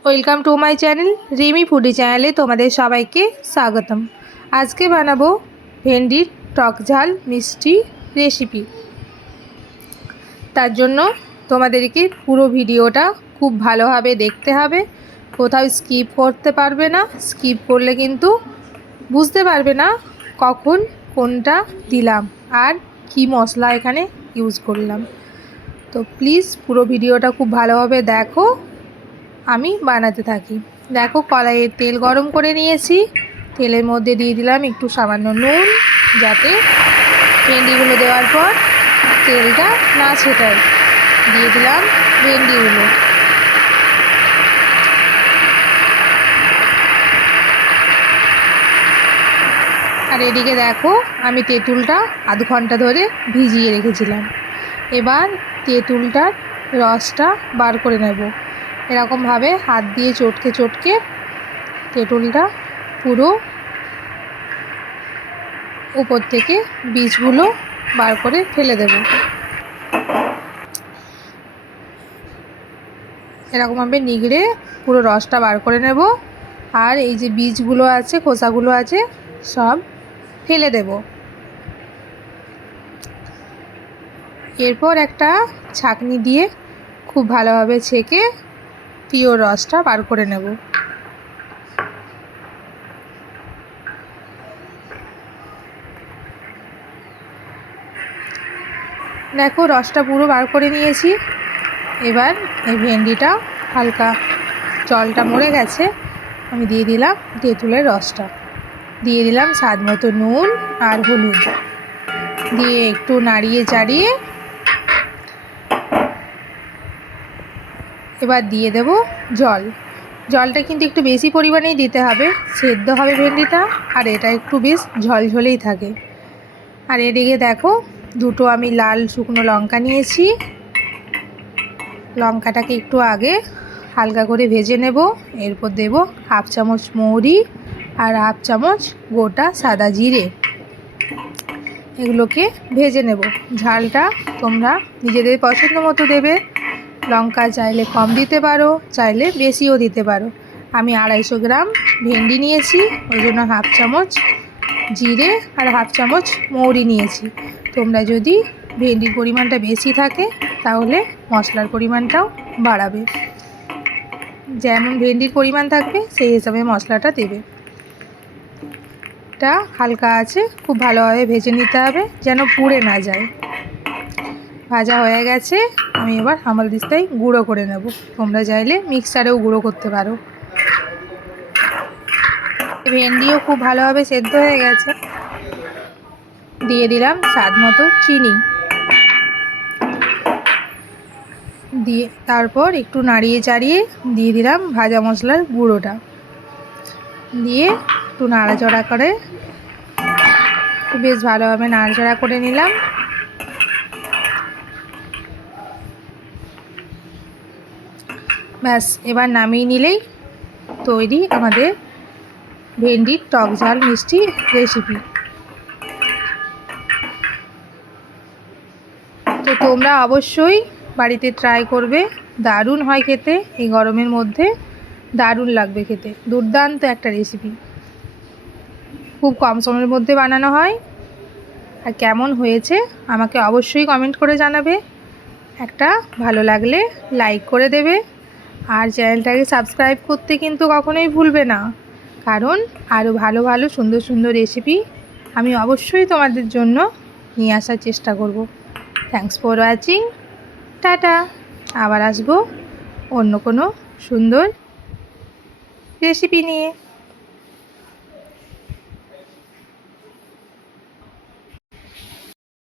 Welcome to my channel Rimi foodie চ্যানেলে তোমাদের সবাইকে স্বাগতম। আজকে বানাবো ভেন্ডির টক ঝাল মিষ্টি রেসিপি। তার জন্য তোমাদেরকে পুরো ভিডিওটা খুব ভালোভাবে দেখতে হবে, কোথাও স্কিপ করতে পারবে না। স্কিপ করলে কিন্তু বুঝতে পারবে না কখন কোনটা দিলাম আর কি মশলা এখানে ইউজ করলাম। তো প্লিজ পুরো ভিডিওটা খুব ভালোভাবে দেখো। আমি বানাতে থাকি। দেখো, কড়াইয়ে তেল গরম করে নিয়েছি। তেলের মধ্যে দিয়ে দিলাম একটু সামান্য নুন, যাতে ভেন্ডিগুলো দেওয়ার পর তেলটা না ছেটায়। দিয়ে দিলাম ভেন্ডিগুলো। আর এদিকে দেখো, আমি তেঁতুলটা আধ ঘন্টা ধরে ভিজিয়ে রেখেছিলাম। এবার তেঁতুলটার রসটা বার করে নেব। এরকমভাবে হাত দিয়ে চটকে চটকে তেঁতুলটা পুরো উপর থেকে বীজগুলো বার করে ফেলে দেব। এরকমভাবে নিগড়ে পুরো রসটা বার করে নেব। আর এই যে বীজগুলো আছে, খোসাগুলো আছে, সব ফেলে দেব। এরপর একটা ছাঁকনি দিয়ে খুব ভালোভাবে ছেঁকে পিওর রসটা বার করে নেব। দেখো, রসটা পুরো বার করে নিয়েছি। এবার এই ভেন্ডিটা হালকা জলটা মরে গেছে, আমি দিয়ে দিলাম তেঁতুলের রসটা, দিয়ে দিলাম স্বাদ মতো নুন আর হলুদ, দিয়ে একটু নাড়িয়ে চাড়িয়ে এবার দিয়ে দেব জল। জলটা কিন্তু একটু বেশি পরিমাণেই দিতে হবে, সেদ্ধ হবে ভেন্ডিটা, আর এটা একটু বেশ ঝলঝলেই থাকে। আর এদিকে দেখো, দুটো আমি লাল শুকনো লঙ্কা নিয়েছি। লঙ্কাটাকে একটু আগে হালকা করে ভেজে নেব। এরপর দেব হাফ চামচ মৌরি আর হাফ চামচ গোটা সাদা জিরে। এগুলোকে ভেজে নেব। ঝালটা তোমরা নিজেদের পছন্দ মতো দেবে। লঙ্কা চাইলে কম দিতে পারো, চাইলে বেশিও দিতে পারো। আমি 250 গ্রাম ভেন্ডি নিয়েছি, ওই জন্য হাফ চামচ জিরে আর হাফ চামচ মৌরি নিয়েছি। তোমরা যদি ভেন্ডির পরিমাণটা বেশি থাকে তাহলে মশলার পরিমাণটাও বাড়াবে। যেমন ভেন্ডির পরিমাণ থাকবে সেই হিসাবে মশলাটা দেবে। এটা হালকা আছে খুব ভালোভাবে ভেজে নিতে হবে, যেন পুড়ে না যায়। ভাজা হয়ে গেছে, আমি এবার হামালদিস্তায় গুঁড়ো করে নেব। তোমরা চাইলে মিক্সারেও গুঁড়ো করতে পারো। ভেন্ডিও খুব ভালোভাবে সেদ্ধ হয়ে গেছে। দিয়ে দিলাম স্বাদ মতো চিনি, দিয়ে তারপর একটু নাড়িয়ে চাড়িয়ে দিয়ে দিলাম ভাজা মশলার গুঁড়োটা, দিয়ে একটু নাড়াচাড়া করে বেশ ভালোভাবে নাড়াচাড়া করে নিলাম। ব্যাস, এবার নামিয়ে নিলেই তৈরি আমাদের ভেন্ডির টক ঝাল মিষ্টি রেসিপি। তো তোমরা অবশ্যই বাড়িতে ট্রাই করবে, দারুণ হয় খেতে। এই গরমের মধ্যে দারুণ লাগবে খেতে, দুর্দান্ত একটা রেসিপি। খুব কম সময়ের মধ্যে বানানো হয়। আর কেমন হয়েছে আমাকে অবশ্যই কমেন্ট করে জানাবে। একটা ভালো লাগলে লাইক করে দেবে, আর চ্যানেলটাকে সাবস্ক্রাইব করতে কিন্তু কখনোই ভুলবে না, কারণ আরও ভালো ভালো সুন্দর সুন্দর রেসিপি আমি অবশ্যই তোমাদের জন্য নিয়ে আসার চেষ্টা করব। Thanks for watching. টাটা। আবার আসবো অন্য কোনো সুন্দর রেসিপি নিয়ে।